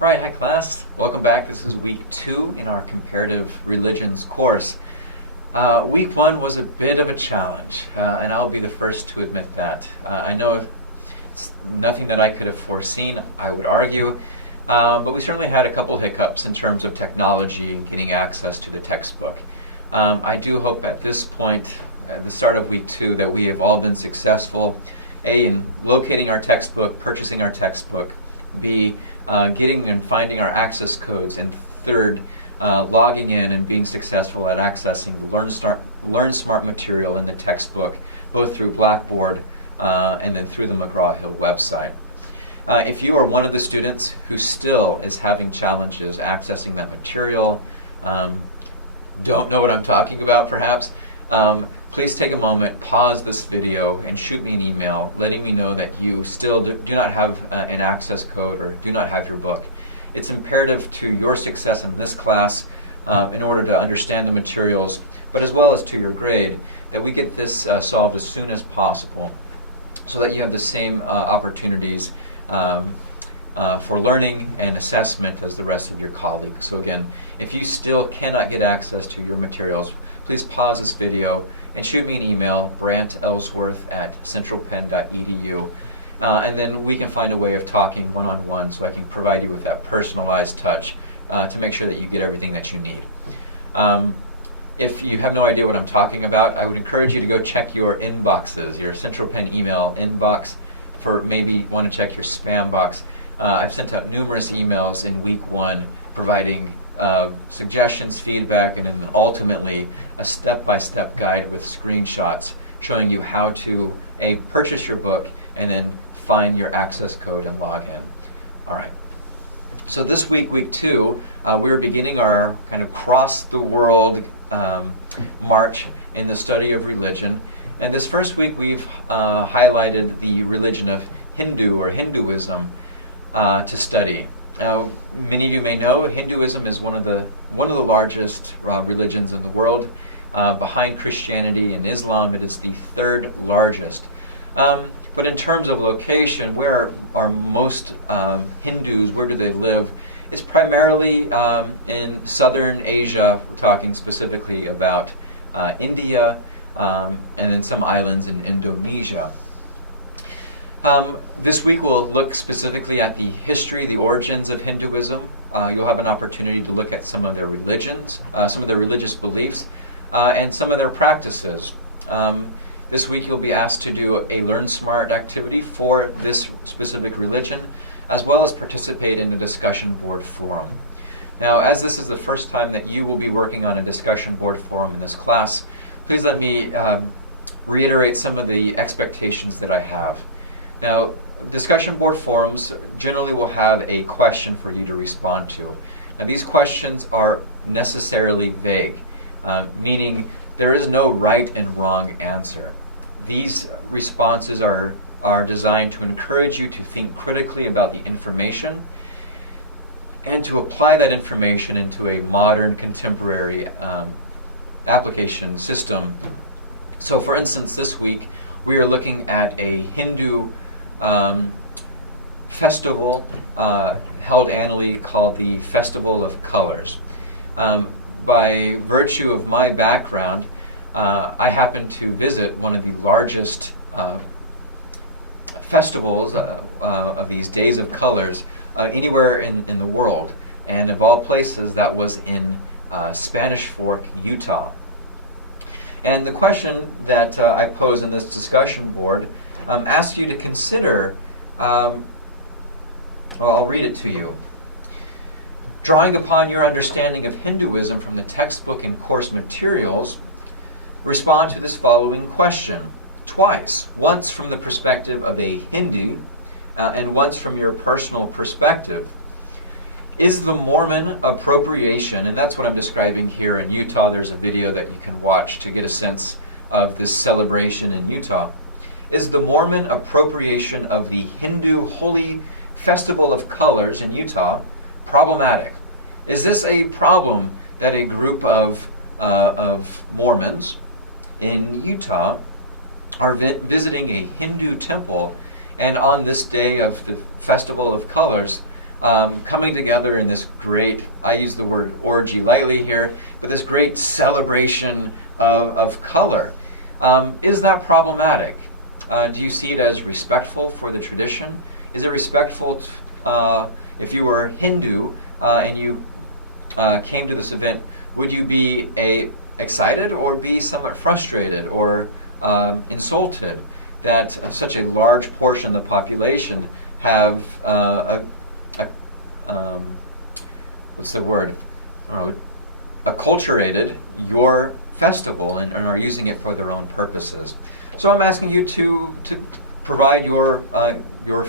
Right, hi class. Welcome back. This is week 2 in our comparative religions course. Week 1 was a bit of a challenge, and I'll be the first to admit that. I know it's nothing that I could have foreseen, I would argue, but we certainly had a couple hiccups in terms of technology and getting access to the textbook. I do hope at this point, at the start of week 2, that we have all been successful, A, in locating our textbook, purchasing our textbook, B, getting and finding our access codes, and third, logging in and being successful at accessing Learn Smart material in the textbook, both through Blackboard and then through the McGraw-Hill website. If you are one of the students who still is having challenges accessing that material, don't know what I'm talking about perhaps, please take a moment, pause this video, and shoot me an email letting me know that you still do not have an access code or do not have your book. It's imperative to your success in this class in order to understand the materials, but as well as to your grade, that we get this solved as soon as possible so that you have the same opportunities for learning and assessment as the rest of your colleagues. So again, if you still cannot get access to your materials, please pause this video and shoot me an email, brantellsworth@centralpenn.edu, and then we can find a way of talking one-on-one so I can provide you with that personalized touch to make sure that you get everything that you need. If you have no idea what I'm talking about, I would encourage you to go check your inboxes, your Central Penn email inbox, for maybe want to check your spam box. I've sent out numerous emails in week 1 providing suggestions, feedback, and then ultimately a step-by-step guide with screenshots showing you how to purchase your book and then find your access code and log in. All right. So this week, week 2, we're beginning our kind of cross-the-world march in the study of religion. And this first week, we've highlighted the religion of Hindu or Hinduism to study. Now, many of you may know Hinduism is one of the largest religions in the world. Behind Christianity and Islam, it is the 3rd largest. But in terms of location, where are most Hindus, where do they live? It's primarily in southern Asia, talking specifically about India and then some islands in Indonesia. This week we'll look specifically at the history, the origins of Hinduism. You'll have an opportunity to look at some of their religions, some of their religious beliefs, and some of their practices. This week you'll be asked to do a Learn Smart activity for this specific religion, as well as participate in a discussion board forum. Now, as this is the first time that you will be working on a discussion board forum in this class, please let me reiterate some of the expectations that I have. Now, discussion board forums generally will have a question for you to respond to. Now, these questions are necessarily vague, meaning there is no right and wrong answer. These responses are designed to encourage you to think critically about the information and to apply that information into a modern, contemporary application system. So, for instance, this week we are looking at a Hindu festival held annually called the Festival of Colors. By virtue of my background, I happen to visit one of the largest festivals of these Days of Colors anywhere in the world. And of all places, that was in Spanish Fork, Utah. And the question that I pose in this discussion board asks you to consider, I'll read it to you. Drawing upon your understanding of Hinduism from the textbook and course materials, respond to this following question twice. Once from the perspective of a Hindu and once from your personal perspective. Is the Mormon appropriation, and that's what I'm describing here in Utah, there's a video that you can watch to get a sense of this celebration in Utah. Is the Mormon appropriation of the Hindu Holy Festival of Colors in Utah problematic? Is this a problem that a group of Mormons in Utah are visiting a Hindu temple, and on this day of the Festival of Colors, coming together in this great, I use the word orgy lightly here, but this great celebration of color. Is that problematic? Do you see it as respectful for the tradition? Is it respectful if you were Hindu and you came to this event? Would you be excited or be somewhat frustrated or insulted that such a large portion of the population have what's the word? Acculturated your festival and are using it for their own purposes? So I'm asking you to provide your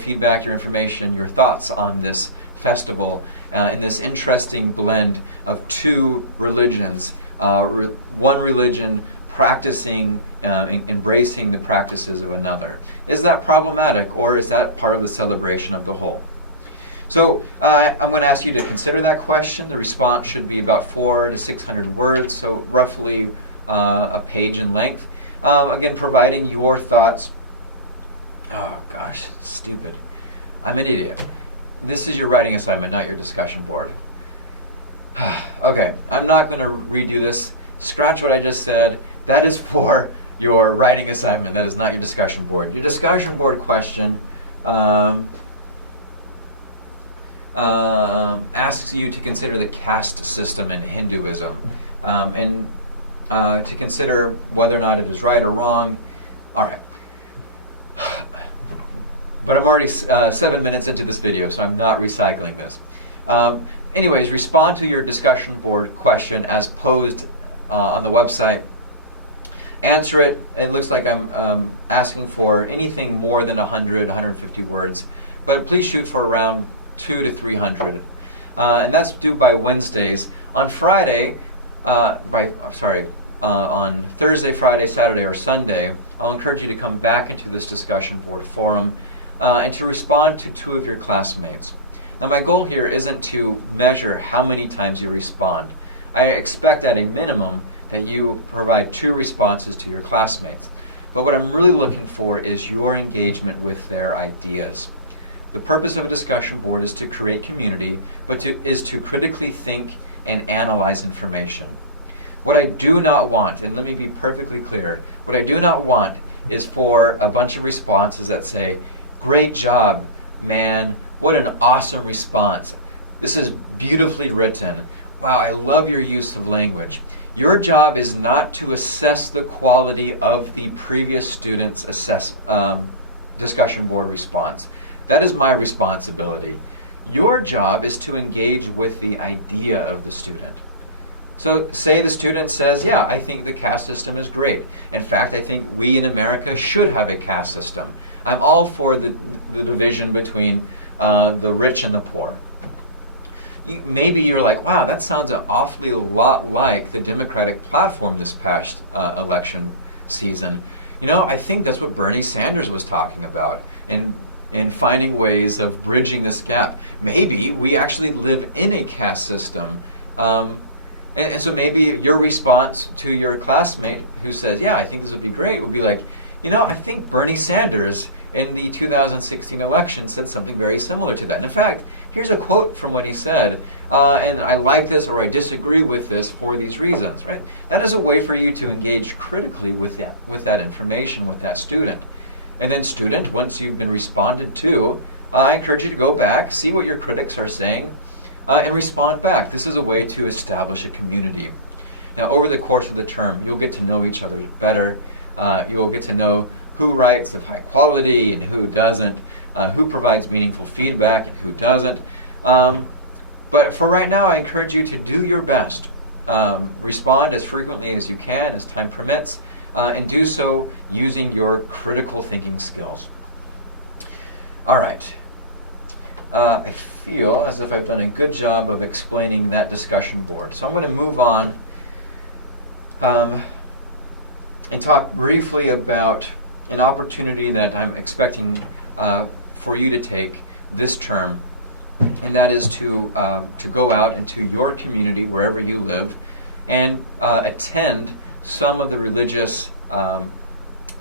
feedback, your information, your thoughts on this festival in this interesting blend of two religions. One religion practicing, embracing the practices of another. Is that problematic, or is that part of the celebration of the whole? So I'm going to ask you to consider that question. The response should be about 400 to 600 words, so roughly a page in length. Again, providing your thoughts. Oh gosh, stupid. I'm an idiot. This is your writing assignment, not your discussion board. Okay, I'm not going to redo this. Scratch what I just said. That is for your writing assignment. That is not your discussion board. Your discussion board question asks you to consider the caste system in Hinduism and to consider whether or not it is right or wrong. All right. But I'm already 7 minutes into this video, so I'm not recycling this. Anyways, respond to your discussion board question as posed on the website. Answer it. It looks like I'm asking for anything more than 100, 150 words. But please shoot for around 200 to 300. And that's due by Wednesdays. On Friday, on Thursday, Friday, Saturday, or Sunday, I'll encourage you to come back into this discussion board forum and to respond to 2 of your classmates. Now, my goal here isn't to measure how many times you respond. I expect at a minimum that you provide 2 responses to your classmates. But what I'm really looking for is your engagement with their ideas. The purpose of a discussion board is to create community, but is to critically think and analyze information. What I do not want, and let me be perfectly clear, what I do not want is for a bunch of responses that say, "Great job, man. What an awesome response. This is beautifully written. Wow, I love your use of language." Your job is not to assess the quality of the previous student's discussion board response. That is my responsibility. Your job is to engage with the idea of the student. So say the student says, "Yeah, I think the caste system is great. In fact, I think we in America should have a caste system. I'm all for the division between the rich and the poor." Maybe you're like, "Wow, that sounds an awfully lot like the Democratic platform this past election season. I think that's what Bernie Sanders was talking about, and finding ways of bridging this gap. Maybe we actually live in a caste system." And so maybe your response to your classmate who says, "Yeah, I think this would be great," would be like, "I think Bernie Sanders in the 2016 election said something very similar to that. And in fact, here's a quote from what he said, and I like this or I disagree with this for these reasons," right? That is a way for you to engage critically with that information, with that student. And then student, once you've been responded to, I encourage you to go back, see what your critics are saying, and respond back. This is a way to establish a community. Now, over the course of the term, you'll get to know each other better. You'll get to know who writes of high quality and who doesn't, who provides meaningful feedback and who doesn't. But for right now, I encourage you to do your best. Respond as frequently as you can, as time permits, and do so using your critical thinking skills. All right. I feel as if I've done a good job of explaining that discussion board. So I'm going to move on and talk briefly about an opportunity that I'm expecting for you to take this term, and that is to go out into your community, wherever you live, and attend some of the religious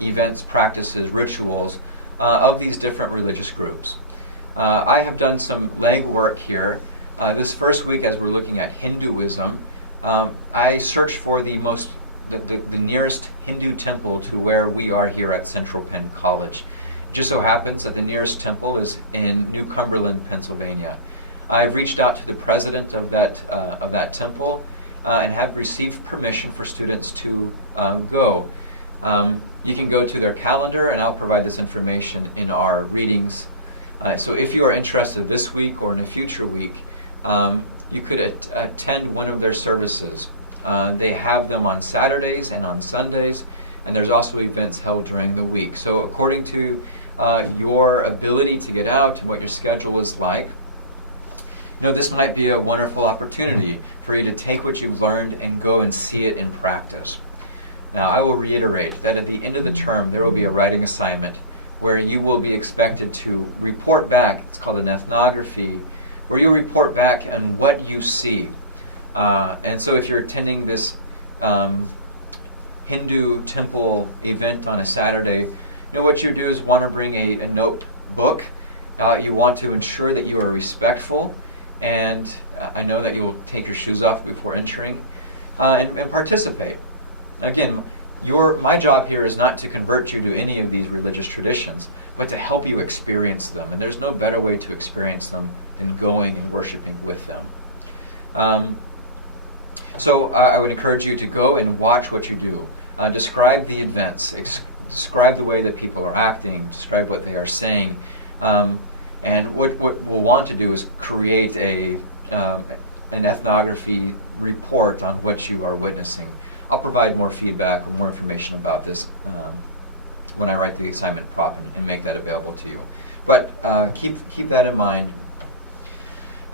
events, practices, rituals of these different religious groups. I have done some legwork here. This first week, as we're looking at Hinduism, I searched for the nearest Hindu temple to where we are here at Central Penn College. It just so happens that the nearest temple is in New Cumberland, Pennsylvania. I've reached out to the president of that temple and have received permission for students to go. You can go to their calendar, and I'll provide this information in our readings. So if you are interested this week or in a future week, you could attend one of their services. They have them on Saturdays and on Sundays, and there's also events held during the week. So according to your ability to get out and what your schedule is like, this might be a wonderful opportunity for you to take what you've learned and go and see it in practice. Now, I will reiterate that at the end of the term, there will be a writing assignment where you will be expected to report back. It's called an ethnography, where you'll report back on what you see. And so if you're attending this Hindu temple event on a Saturday, what you do is want to bring a notebook. You want to ensure that you are respectful, and I know that you will take your shoes off before entering and participate. Again, my job here is not to convert you to any of these religious traditions, but to help you experience them. And there's no better way to experience them than going and worshiping with them. So I would encourage you to go and watch what you do. Describe the events. Describe the way that people are acting. Describe what they are saying. And what we'll want to do is create an ethnography report on what you are witnessing. I'll provide more feedback or more information about this when I write the assignment prop and make that available to you. But keep that in mind.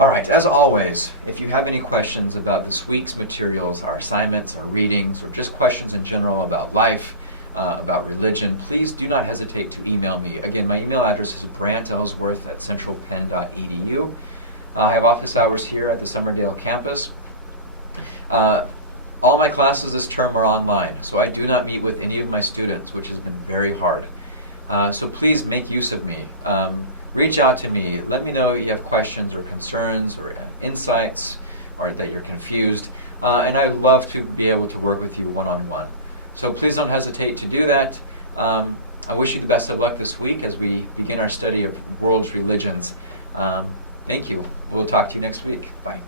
All right, as always, if you have any questions about this week's materials, our assignments, our readings, or just questions in general about life, about religion, please do not hesitate to email me. Again, my email address is brantellsworth@centralpenn.edu. I have office hours here at the Summerdale campus. All my classes this term are online, so I do not meet with any of my students, which has been very hard. So please make use of me. Reach out to me. Let me know if you have questions or concerns or insights or that you're confused. And I'd love to be able to work with you one-on-one. So please don't hesitate to do that. I wish you the best of luck this week as we begin our study of world religions. Thank you. We'll talk to you next week. Bye.